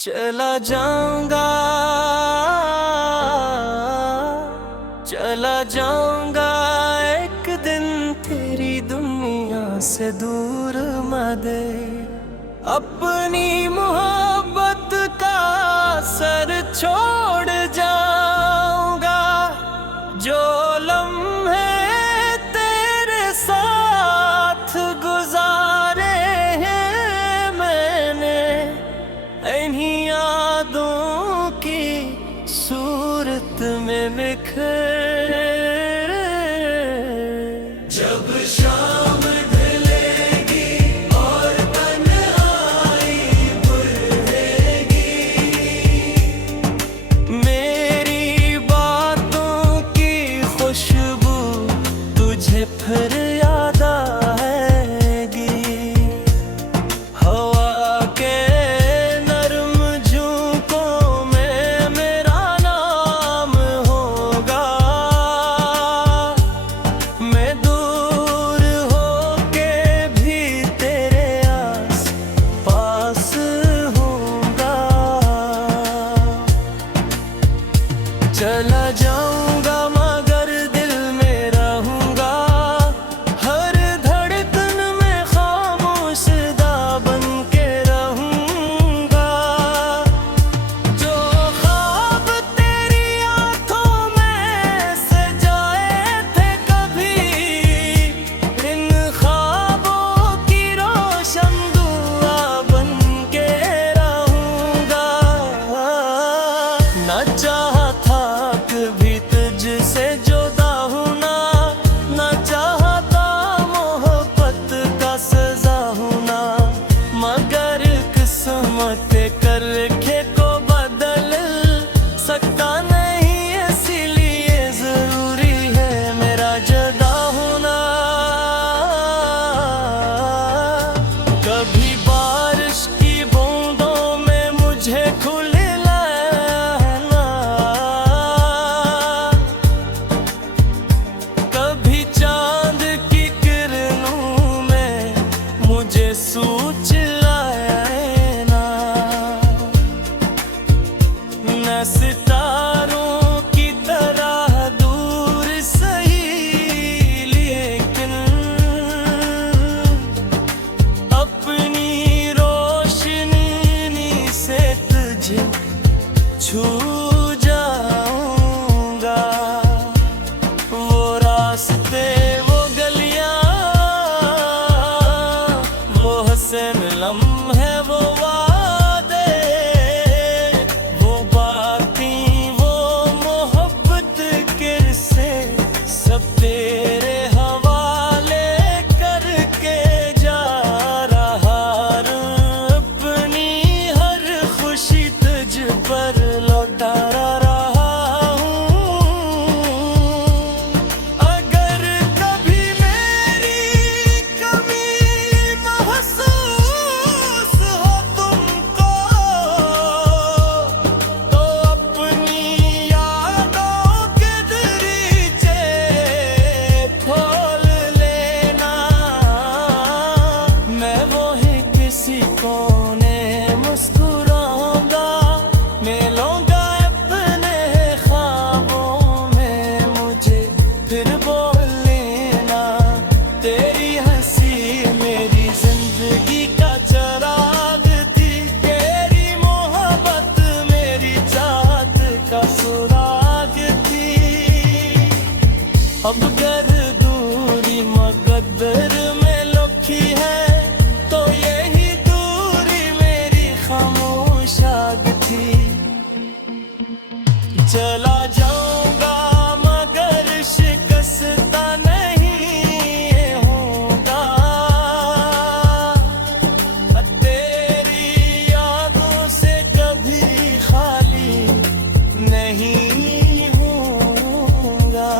चला जाऊंगा, चला जाऊंगा एक दिन तेरी दुनिया से दूर मदे। अपनी मोहब्बत का सर छोड़ जाऊंगा, जो लम्हे तेरे साथ गुजारे हैं मैंने, इन्हीं यादों की सूरत में बिखर। जब शाम ढलेगी और तन्हाई बढ़ेगी, मेरी बातों की खुशबू तुझे फिर याद आएगी। हवा के नरम झोंकों में मेरा नाम होगा, मैं दूर होके भी तेरे आस पास हूँगा। चला जाऊंगा मगर दिल में रहूंगा, हर धड़कन में खामोश दा बन के रहूंगा। जो ख्वाब तेरी आंखों में सजाए थे कभी, इन ख्वाबों की रोशन दुआ बन के रहूंगा। ना चाहा था कभी तुझसे जुदा होना, ना चाहता मोहब्बत का सजा होना, मगर किस्मत करके को बदल सकता नहीं, इसीलिए जरूरी है मेरा जुदा होना। कभी बारिश की बूंदों में मुझे खुले कभी चांद की किरणों में मुझे सूझ लाए ना। मैं सितारों की तरह दूर सही, लेकिन अपनी रोशनी से तुझे छू जाऊंगा। वो रास्ते, वो गलियां, वो हसन लम्हे, वो वादे, वो बातें, वो मोहब्बत के से सब तेरे हवाले करके जा रहा हूं। अपनी हर खुशी तुझ पर लौटा रहा हूँ। अगर कभी मेरी कमी महसूस हो तुमको, तो अपनी यादों के दरीचे खोल लेना। मैं वही किसी कोने मुस्कुराऊंगा, मिलूंगा अपने ख्वाबों में, मुझे फिर बोल लेना। तेरी हंसी मेरी जिंदगी का चराग थी, तेरी मोहब्बत मेरी चाहत का सुराग थी। अब अगर दूरी मकद्दर में लिखी है, तो यही दूरी मेरी खामोश आग थी। चला जाऊंगा मगर शिकस्ता नहीं होगा, तेरी यादों से कभी खाली नहीं होऊंगा।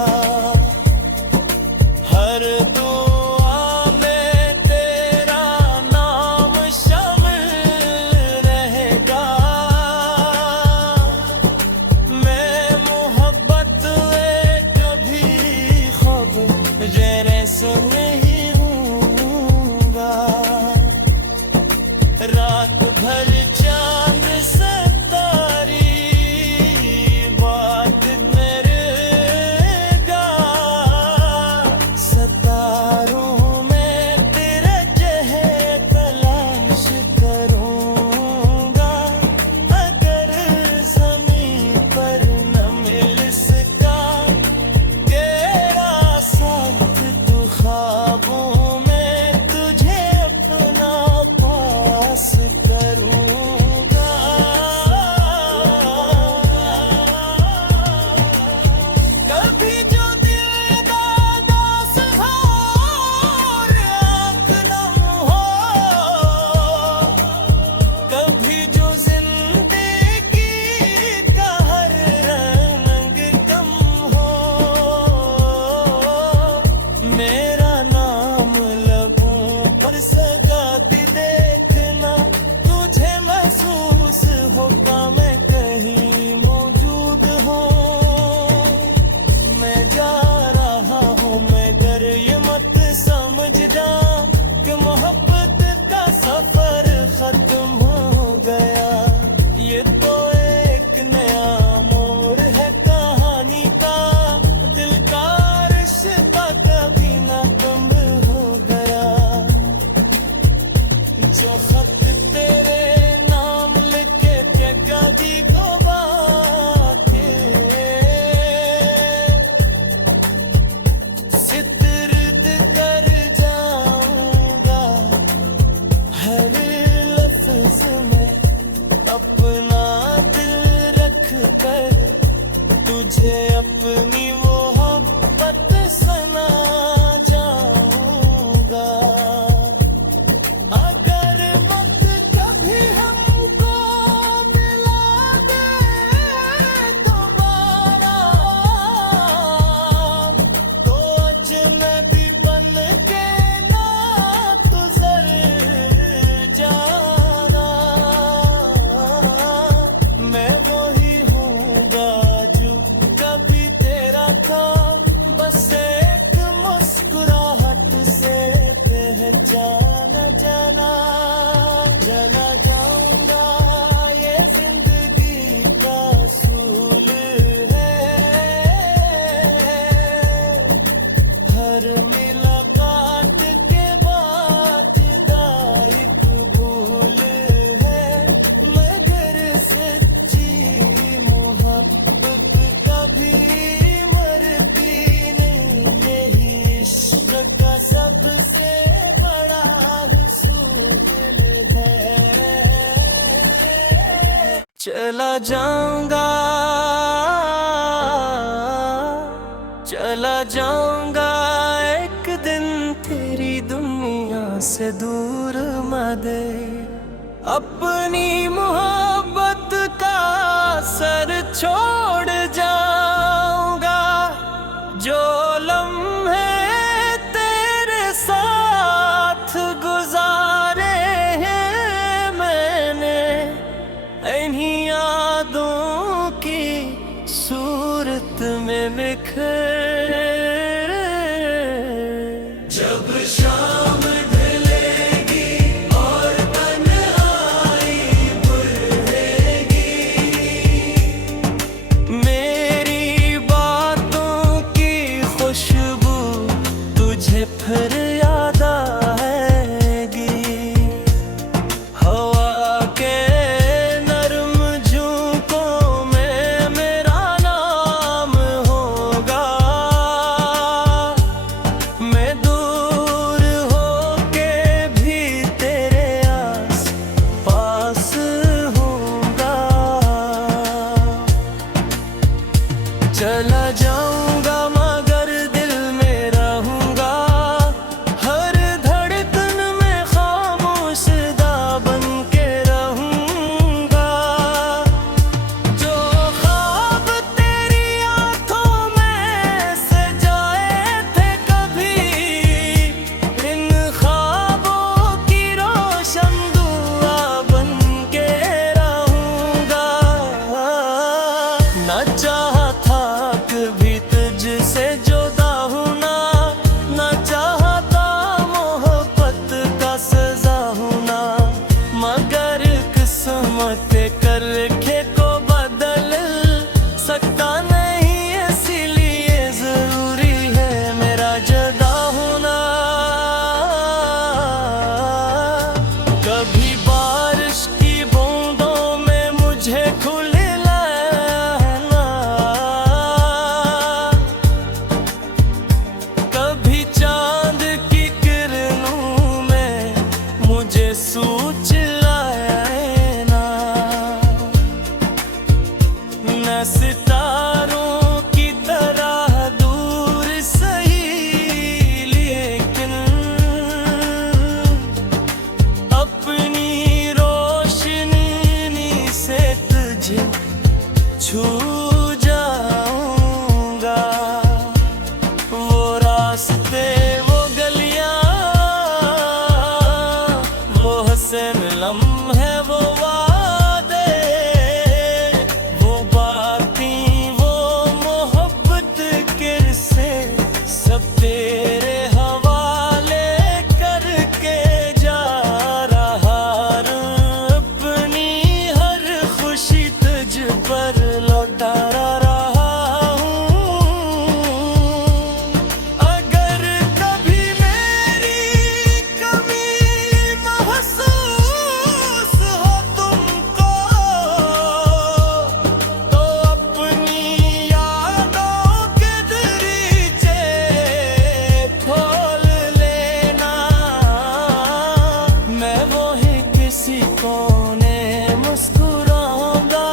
मैं वही हूँगा जो कभी तेरा था, बस एक मुस्कुराहट से पहचाना जाना। चला जाऊंगा ये जिंदगी का असूल है, हर मुलाकात के बाद एक भूल है, मगर सच्ची मोहब्बत कभी मरती नहीं, यही इश्क का सबसे बड़ा हसूल है। चला जाऊंगा, चला जाऊंगा एक दिन तेरी दुनिया से दूर मदे, अपनी मोहब्बत का सर छोड़ जाऊंगा। जो लम्हे तेरे साथ गुजारे हैं मैंने, इन्हीं यादों की सूरत में बिखर। जब शाम ढलेगी और तन्हाई बढ़ेगी, मेरी बातों की खुशबू तुझे फिर याद आएगी। हवा के नरम झोंकों में मेरा नाम होगा, मैं दूर होके भी तेरे आस पास होऊंगा। चला जाऊंगा मगर दिल में रहूंगा, हर धड़कन में खामोश दा बन के रहूंगा। जो ख्वाब तेरी आंखों में सजाए थे कभी, इन ख्वाबों की रोशन दुआ बन के रहूंगा। ना चाहा था कभी तुझसे जुदा होना, ना चाहता मोहब्बत का सजा होना, मगर किस्मत करके को बदल सकता नहीं, इसीलिए जरूरी है मेरा जुदा होना। कभी बारिश की बूंदों में मुझे खुले लाना, कभी चांद की किरणों में मुझे सूझ लाना। मैं सितारों की तरह दूर सही, लेकिन अपनी रोशनी से तुझे छू जाऊंगा। वो रास्ते, वो गलियां, वो हसन लम्हे, वो वादे, वो बातें, वो मोहब्बत के रिश्ते, सब तेरे हवाले करके जा रहा हूं। अपनी हर खुशी तुझ पर लौटा रहा हूँ। अगर कभी मेरी कमी महसूस हो तुमको, तो अपनी यादों के दरीचे खोल लेना। मैं वही किसी कोने मुस्कुराऊंगा,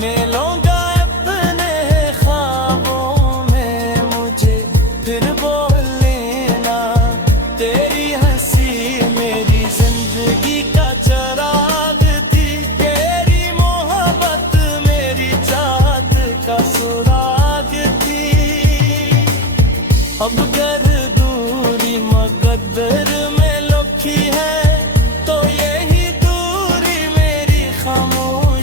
मिलूंगा अपने ख्वाबों में, मुझे फिर बोल लेना। तेरी हंसी मेरी जिंदगी का चराग थी, तेरी मोहब्बत मेरी चाहत का सुराग थी। अब गर दूरी मकद्दर में लुकी है, तो यही दूरी मेरी खामोश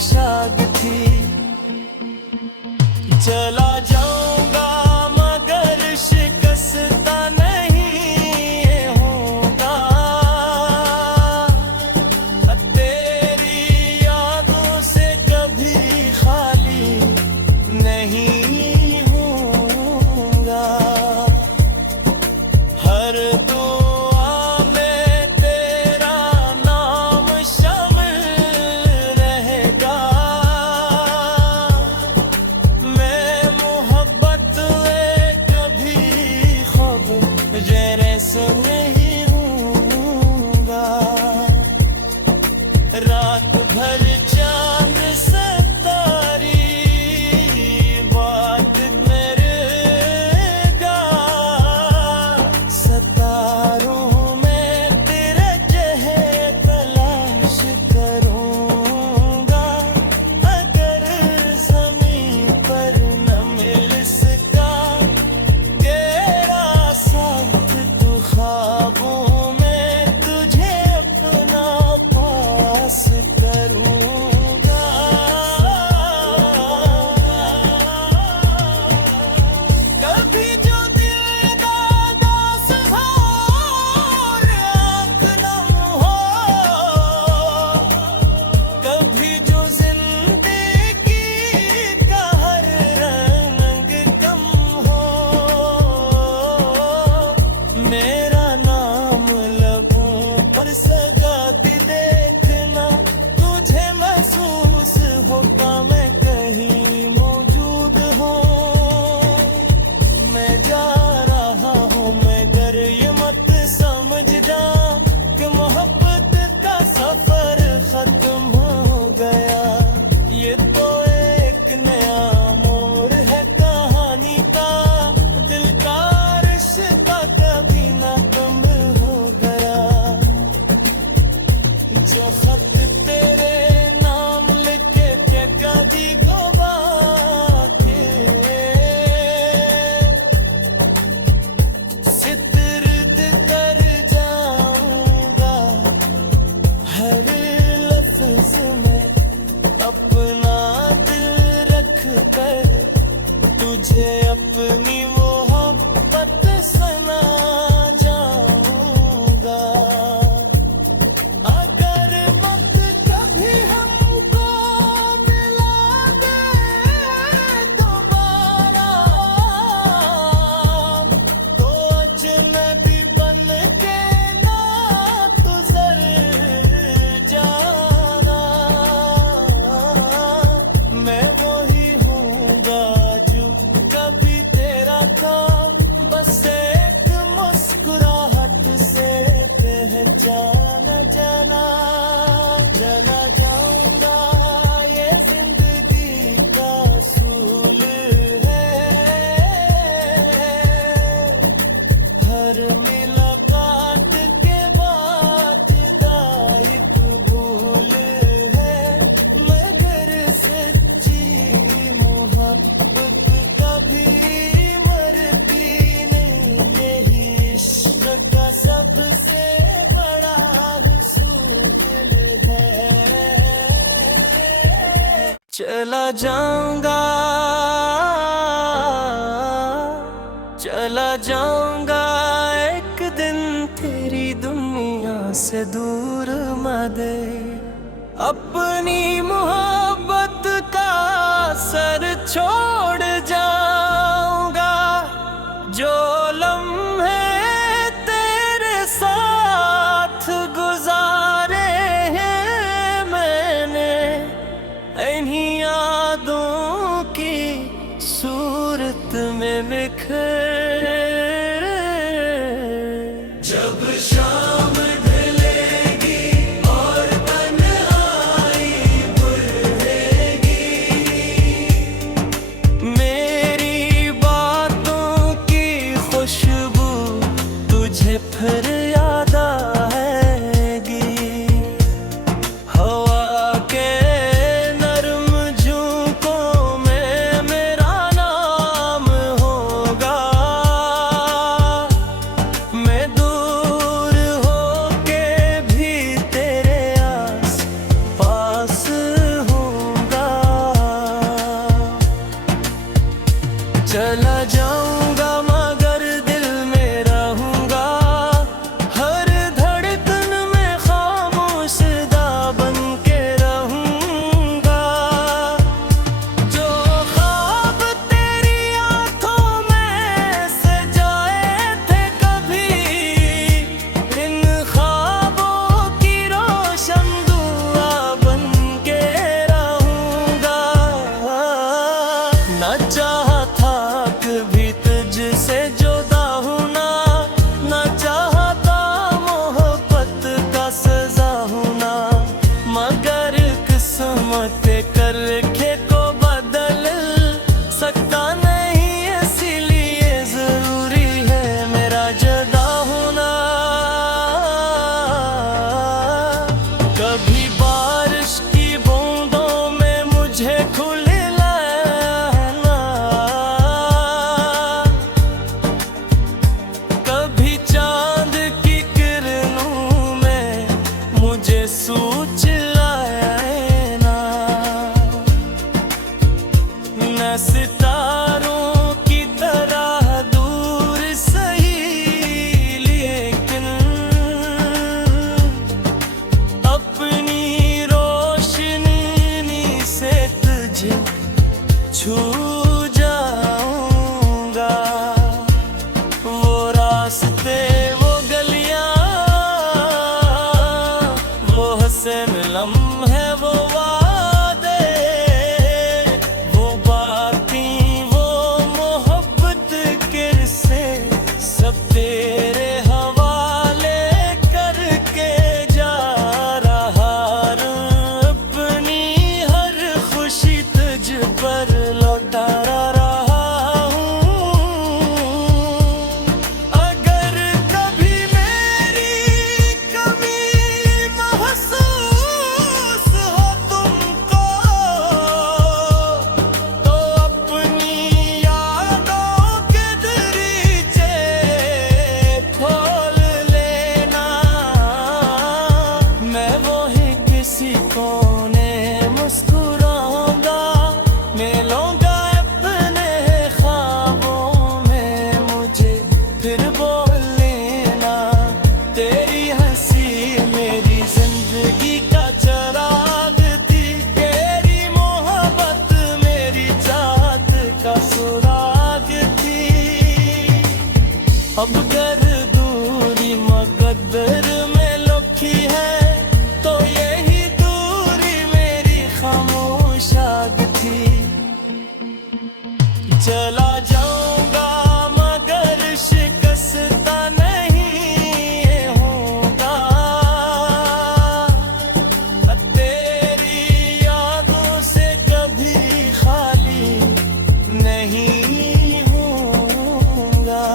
चला जाऊंगा, चला जाऊंगा एक दिन तेरी दुनिया से दूर मदे। अपनी मोहब्बत का सर छोड़ जाऊंगा, जो लम्हे तेरे साथ गुजारे हैं मैंने, इन्हीं यादों की सूरत में बिखर। जब शाम ढलेगी और तन्हाई बढ़ेगी, मेरी बातों की खुशबू तुझे फिर याद आएगी। हवा के नरम झोंकों में मेरा नाम होगा, मैं दूर होके भी तेरे आस पास हूँगा। चला जाऊंगा मगर दिल में रहूंगा, हर धड़कन में खामोशदा बन के रहूंगा। जो ख्वाब तेरी आंखों में सजाए थे कभी, इन ख्वाबों की रोशन दुआ बन के रहूंगा। न चाहा था कभी तुझसे जुदा होना, न चाहता मोहब्बत का सजा होना, मगर किस्मत कर रखे को बदल सकता नहीं, इसीलिए जरूरी है मेरा जुदा होना। कभी बारिश की बूंदों में मुझे खुले कभी चांद की किरणों में मुझे सूझ लाए ना। मैं सितारों की तरह दूर सही, लेकिन अपनी रोशनी से तुझे छू जाऊंगा। वो रास्ते, वो गलियां, वो हसन लम्हे, वो वादे, वो बातें, वो मोहब्बत के से सब तेरे हवाले करके जा रहा हूं। अपनी हर खुशी तुझ पर लौटा रहा हूँ। अगर कभी मेरी कमी महसूस हो तुमको, तो अपनी यादों के दरीचे खोल लेना। मैं वही किसी कोने मुस्कुराऊंगा, मिलूंगा अपने ख्वाबों में, मुझे फिर बोल लेना। तेरी हंसी मेरी जिंदगी का चराग थी, तेरी मोहब्बत मेरी चाहत का सुराग थी। अब गर दूरी मकद्दर में लुकी है, तो यही दूरी मेरी खामोश आग थी। चला जाऊंगा मगर शिकस्ता नहीं होगा, तेरी यादों से कभी खाली नहीं होऊंगा।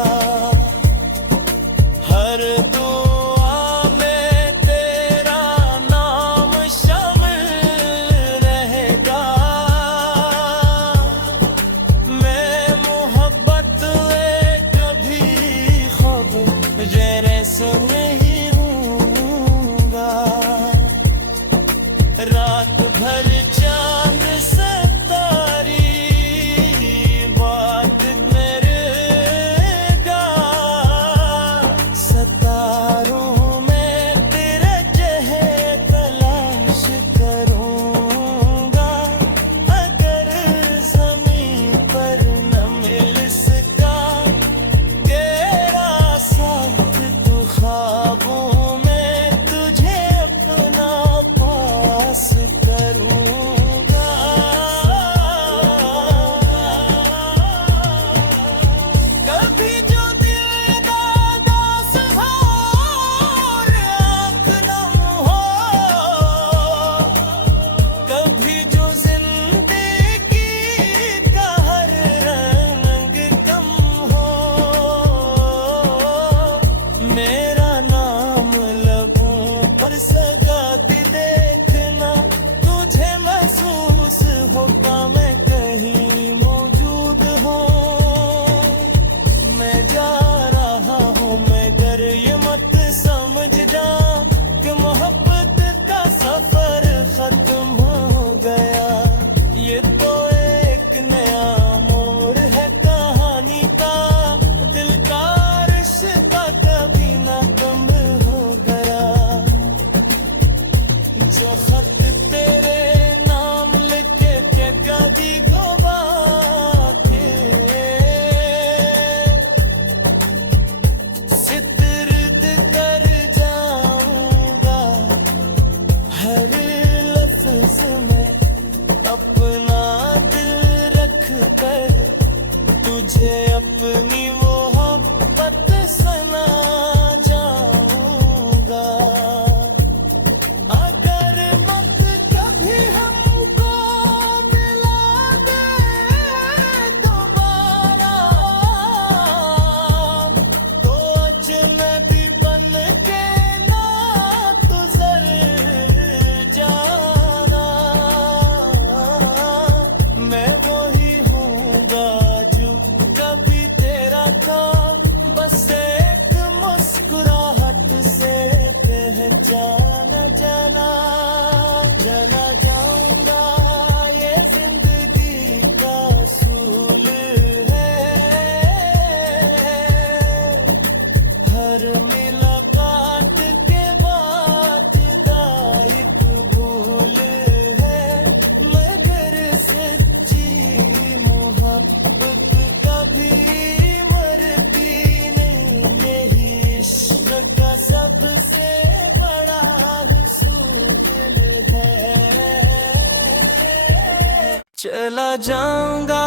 चला जाऊंगा,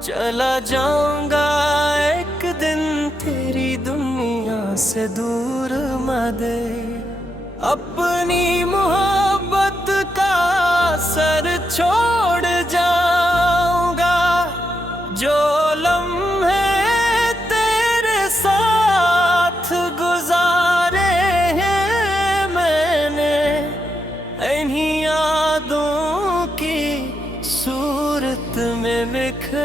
चला जाऊंगा एक दिन तेरी दुनिया से दूर मदे। अपनी मोहब्बत का सर छोड़ जाऊंगा, जो लम्हे तेरे साथ गुजारे हैं मैंने, इन्हीं यादों की सूरत में बिखर।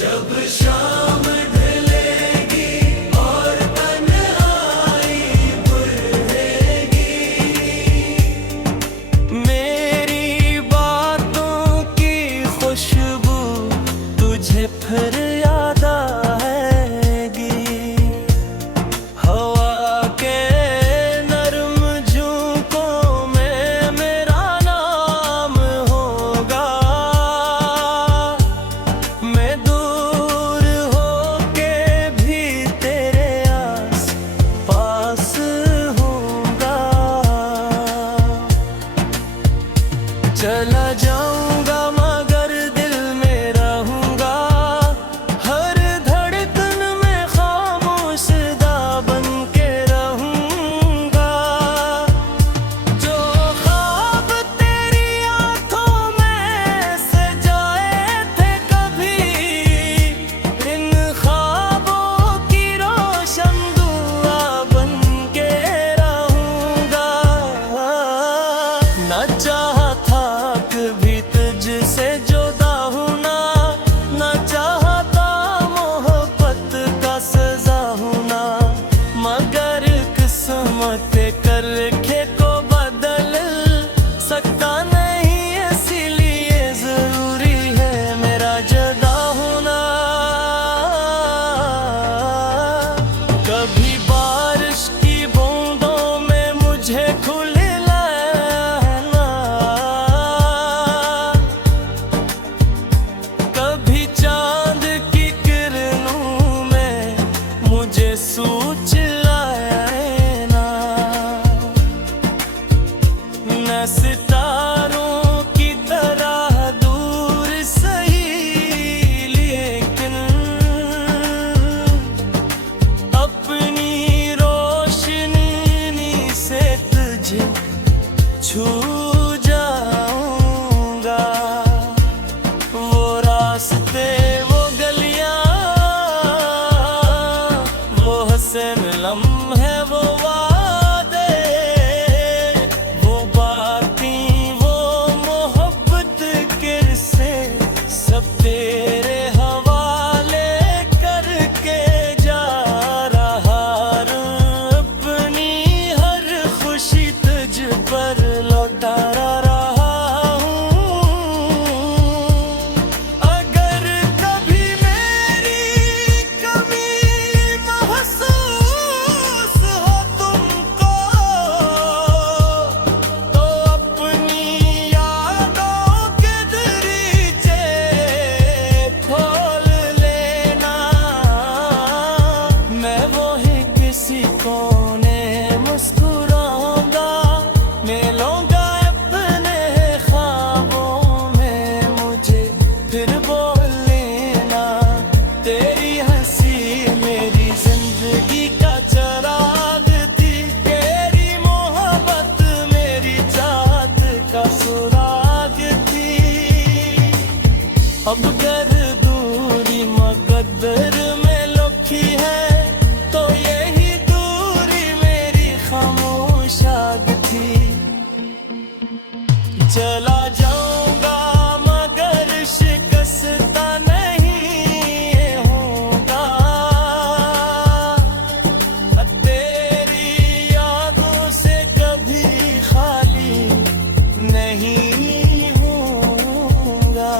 जब शाम ढलेगी और तन्हाई बढ़ेगी, मेरी बातों की खुशबू तुझे फिर याद आएगी। हवा के नरम झोंकों में मेरा नाम होगा, मैं दूर होके भी तेरे आस पास होऊंगा। चला जाऊंगा मगर दिल में रहूंगा, हर धड़कन में खामोशदा बन के रहूंगा। जो ख्वाब तेरी आंखों में सजाए थे कभी, इन ख्वाबों की रोशन दुआ बन के रहूंगा। न चाहा था कभी तुझसे जुदा होना, न चाहता मोहब्बत का सजा होना, मगर किस्मत करके को बदल सकता नहीं, इसीलिए जरूरी है मेरा जुदा होना। कभी बारिश की बूंदों में मुझे खुले कभी चांद की किरणों में मुझे सूझ लाए ना। मैं सितारों की तरह दूर सही, लेकिन अपनी रोशनी से तुझे छू जाऊंगा। वो रास्ते, वो गलियां, वो हसन लम्हे, वो वादे, वो बातें, वो मोहब्बत किस्से, सब तेरे हवाले करके जा रहा हूं। अपनी हर खुशी तुझ पर लौटा रहा हूं। अगर कभी मेरी कमी महसूस हो तुमको, तो अपनी यादों के दरीचे खोल लेना। मैं वही किसी कोने मुस्कुराऊंगा, मिलूंगा अपने ख्वाबों में, मुझे फिर बोल लेना। तेरी हंसी मेरी जिंदगी का चराग थी, तेरी मोहब्बत मेरी चाहत का सुराग थी। अब कर दूरी मकद्दर में लुकी है, तो यही दूरी मेरी खामोश आग थी। चला जाऊंगा मगर शिकस्ता नहीं होगा, तेरी यादों से कभी खाली नहीं होऊंगा।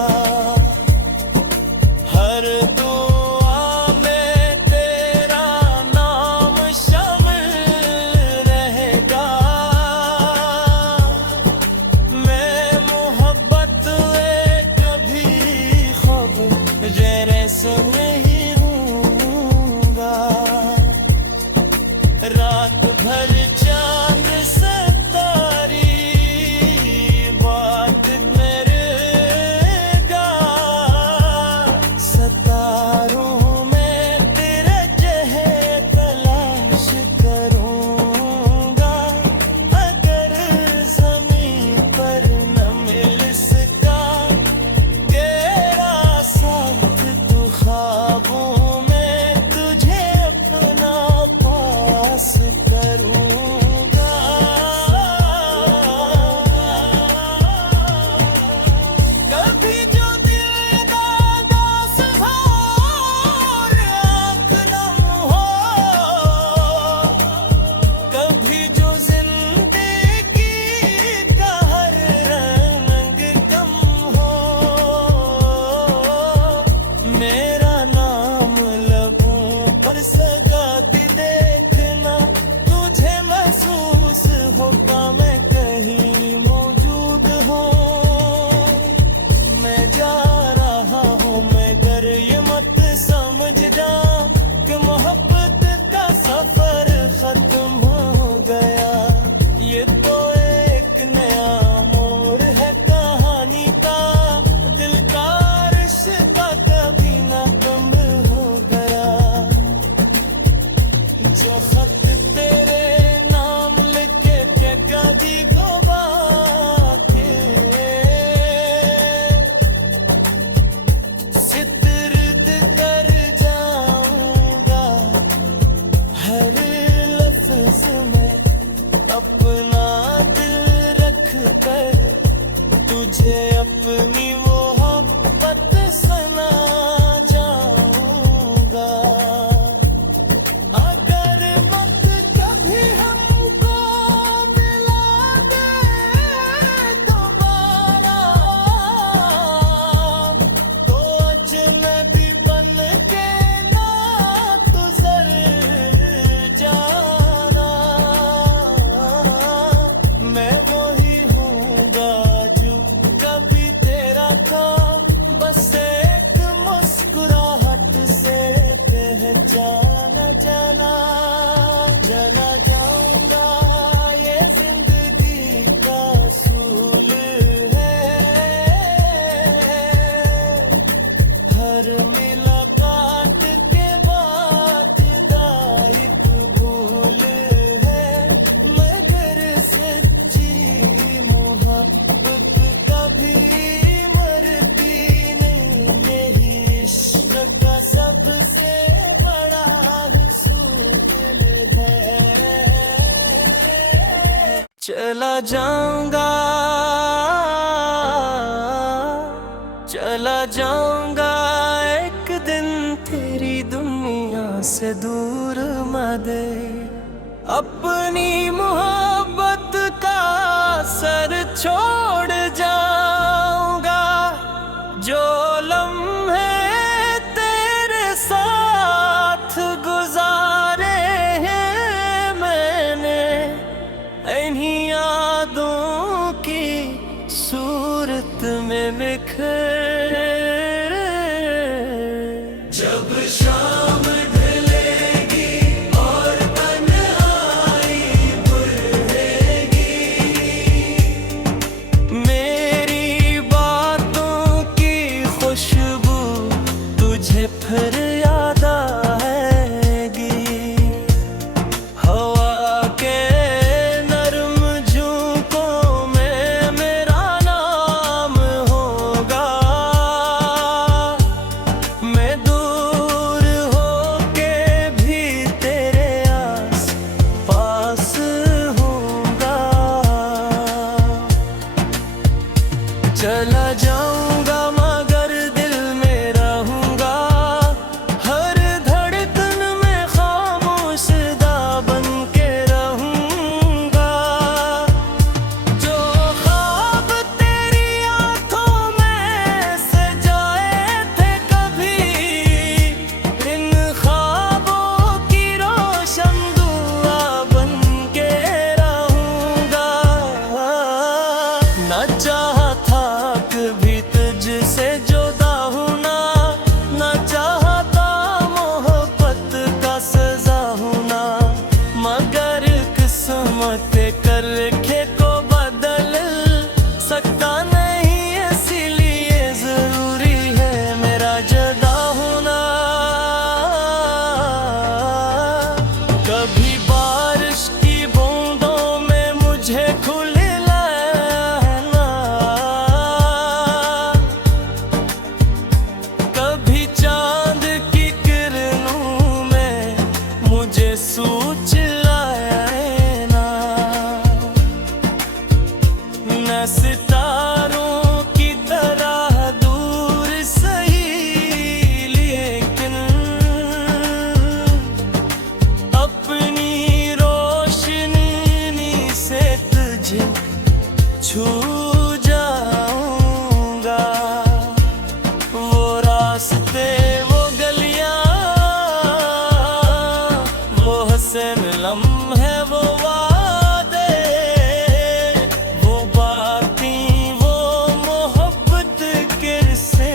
मैं वही हूँगा जो कभी तेरा था, बस एक मुस्कुराहट से पहचाना जाना। चला जाऊंगा ये जिंदगी का असूल है, हर मुलाकात के बाद एक भूल है, मगर सच्ची मोहब्बत कभी मरती नहीं, यही इश्क का सबसे बड़ा असूल है। चला जाऊंगा, चला जाऊंगा एक दिन तेरी दुनिया से दूर मदे, अपनी मोहब्बत का सर छोड़ जाऊंगा। जो लम्हे तेरे साथ गुजारे हैं मैंने, इन्हीं यादों की सूरत में बिखर। जब शाम ढलेगी और तन्हाई बढ़ेगी, मेरी बातों की खुशबू तुझे फिर याद आएगी। हवा के नरम झोंकों में मेरा नाम होगा, मैं दूर होके भी तेरे आस पास हूँगा। चला जाऊंगा मगर दिल में रहूंगा, हर धड़कन में खामोश दा बन के रहूंगा। जो ख्वाब तेरी आंखों में सजाए थे कभी, इन ख्वाबों की रोशन दुआ बन के रहूंगा। न चाहा था कभी तुझसे जुदा होना, न चाहता मोहब्बत का सजा होना, मगर किस्मत कर रखे को बदल सकता नहीं, इसीलिए जरूरी है मेरा जुदा होना। कभी बारिश की बूंदों में मुझे खुले लाना, कभी चांद की किरणों में मुझे सूझ लाना। मैं सितारों की तरह दूर सही, लेकिन अपनी रोशनी से तुझे छू जाऊंगा। वो रास्ते, वो गलियां, वो हसन लम्हे, वो वादे, वो बातें, वो मोहब्बत के रिश्ते,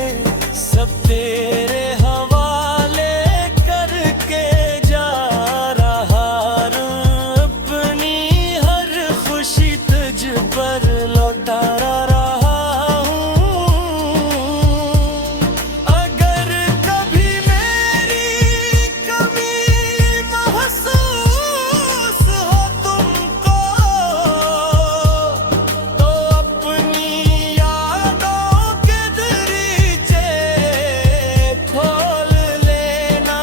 सब तेरे हवाले करके जा रहा हूं। अपनी हर खुशी तुझ पर लौटा रहा हूँ। अगर कभी मेरी कमी महसूस हो तुमको, तो अपनी यादों के दरीचे खोल लेना।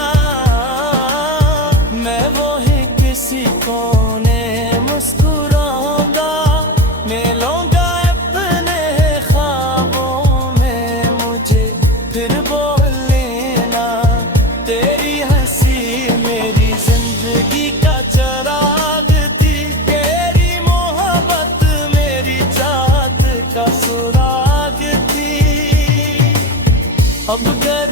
मैं वही किसी कोने मुस्कुराऊंगा, मिलूंगा अपने ख्वाबों में, मुझे फिर बोल लेना। तेरी हंसी मेरी जिंदगी का चराग थी, तेरी मोहब्बत मेरी चाहत का सुराग थी। अब गर